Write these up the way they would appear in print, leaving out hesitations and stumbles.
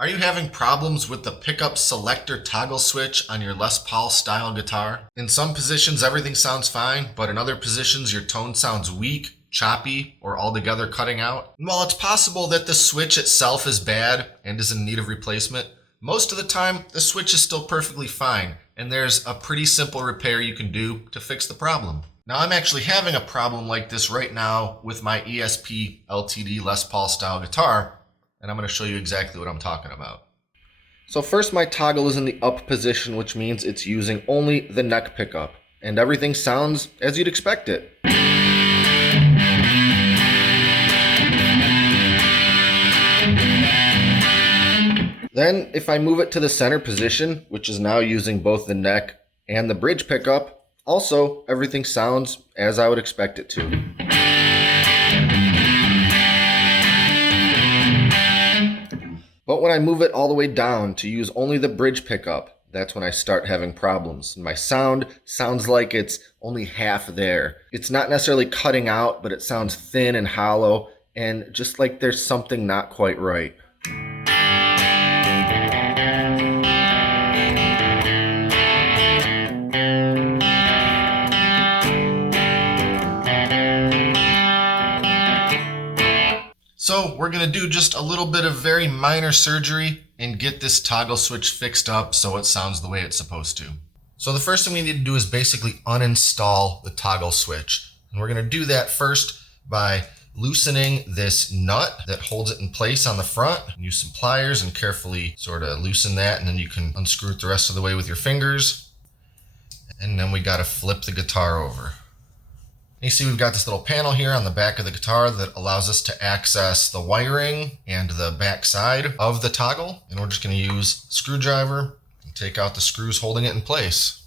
Are you having problems with the pickup selector toggle switch on your Les Paul style guitar? In some positions everything sounds fine, but in other positions your tone sounds weak, choppy, or altogether cutting out. And while it's possible that the switch itself is bad and is in need of replacement, most of the time the switch is still perfectly fine, and there's a pretty simple repair you can do to fix the problem. Now I'm actually having a problem like this right now with my ESP LTD Les Paul style guitar, and I'm going to show you exactly what I'm talking about. So first, my toggle is in the up position, which means it's using only the neck pickup, and everything sounds as you'd expect it. Then if I move it to the center position, which is now using both the neck and the bridge pickup, also everything sounds as I would expect it to. But when I move it all the way down to use only the bridge pickup, that's when I start having problems. My sound sounds like it's only half there. It's not necessarily cutting out, but it sounds thin and hollow, and just like there's something not quite right. So we're going to do just a little bit of very minor surgery and get this toggle switch fixed up so it sounds the way it's supposed to. So the first thing we need to do is basically uninstall the toggle switch. And we're going to do that first by loosening this nut that holds it in place on the front. Use some pliers and carefully sort of loosen that, and then you can unscrew it the rest of the way with your fingers. And then we got to flip the guitar over. You see we've got this little panel here on the back of the guitar that allows us to access the wiring and the back side of the toggle. And we're just going to use a screwdriver and take out the screws holding it in place.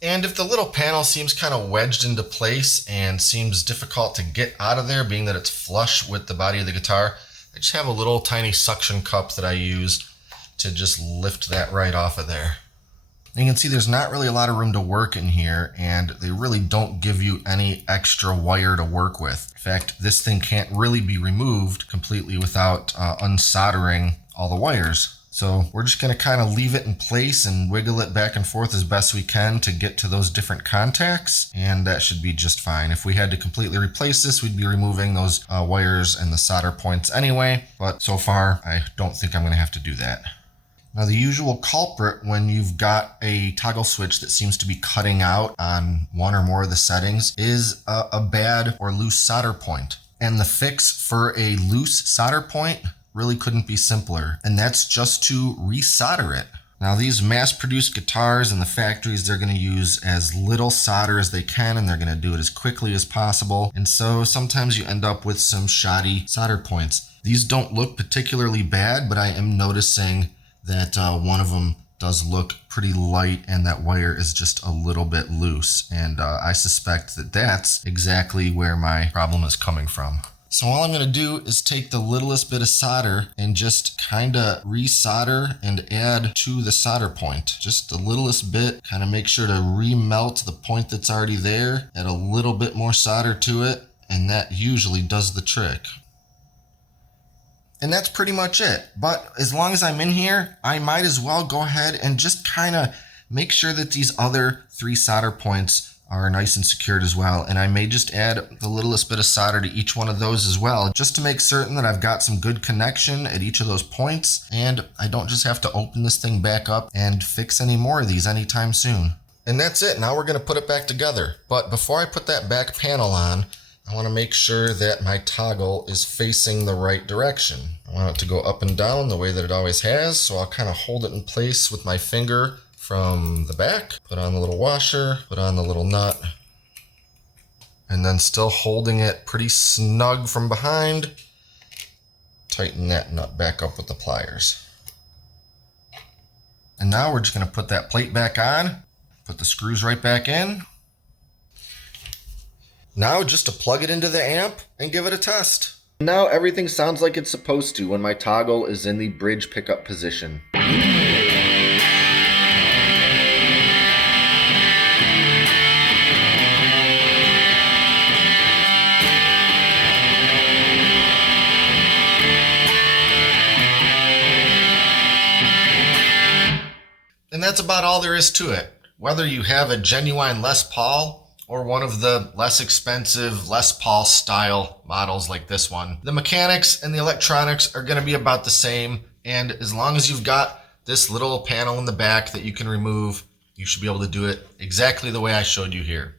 And if the little panel seems kind of wedged into place and seems difficult to get out of there, being that it's flush with the body of the guitar, I just have a little tiny suction cup that I use to just lift that right off of there. You can see there's not really a lot of room to work in here, and they really don't give you any extra wire to work with. In fact, this thing can't really be removed completely without unsoldering all the wires. So we're just going to kind of leave it in place and wiggle it back and forth as best we can to get to those different contacts, and that should be just fine. If we had to completely replace this, we'd be removing those wires and the solder points anyway, but so far I don't think I'm going to have to do that. Now the usual culprit when you've got a toggle switch that seems to be cutting out on one or more of the settings is a bad or loose solder point. And the fix for a loose solder point really couldn't be simpler, and that's just to resolder it. Now these mass-produced guitars in the factories, they're going to use as little solder as they can, and they're going to do it as quickly as possible. And so sometimes you end up with some shoddy solder points. These don't look particularly bad, but I am noticing that one of them does look pretty light and that wire is just a little bit loose. And I suspect that that's exactly where my problem is coming from. So all I'm going to do is take the littlest bit of solder and just kind of resolder and add to the solder point. Just the littlest bit, kind of make sure to remelt the point that's already there, add a little bit more solder to it, and that usually does the trick. And that's pretty much it. But as long as I'm in here, I might as well go ahead and just kind of make sure that these other 3 solder points are nice and secured as well. And I may just add the littlest bit of solder to each one of those as well, just to make certain that I've got some good connection at each of those points, and I don't just have to open this thing back up and fix any more of these anytime soon. And that's it. Now we're going to put it back together. But before I put that back panel on, I want to make sure that my toggle is facing the right direction. I want it to go up and down the way that it always has, so I'll kind of hold it in place with my finger from the back, put on the little washer, put on the little nut, and then still holding it pretty snug from behind, tighten that nut back up with the pliers. And now we're just going to put that plate back on, put the screws right back in. Now just to plug it into the amp and give it a test. Now everything sounds like it's supposed to when my toggle is in the bridge pickup position. that's about all there is to it. Whether you have a genuine Les Paul or one of the less expensive Les Paul style models like this one, the mechanics and the electronics are going to be about the same. And as long as you've got this little panel in the back that you can remove, you should be able to do it exactly the way I showed you here.